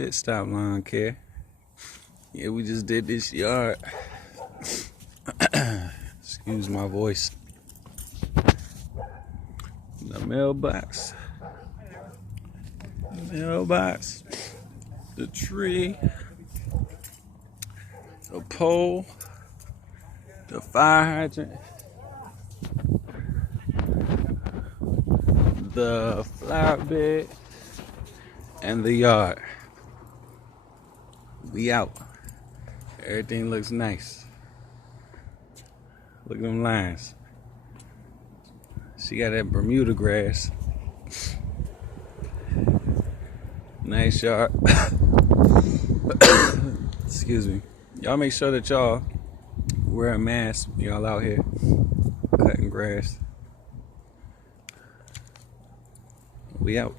PitzTop Lawn Care. Yeah, we just did this yard. Excuse my voice. The mailbox. The tree. The pole. The fire hydrant. The flower bed. And the yard. We out. Everything looks nice. Look at them lines. She got that Bermuda grass. Nice yard. Excuse me. Y'all make sure that y'all wear a mask when y'all out here cutting grass. We out.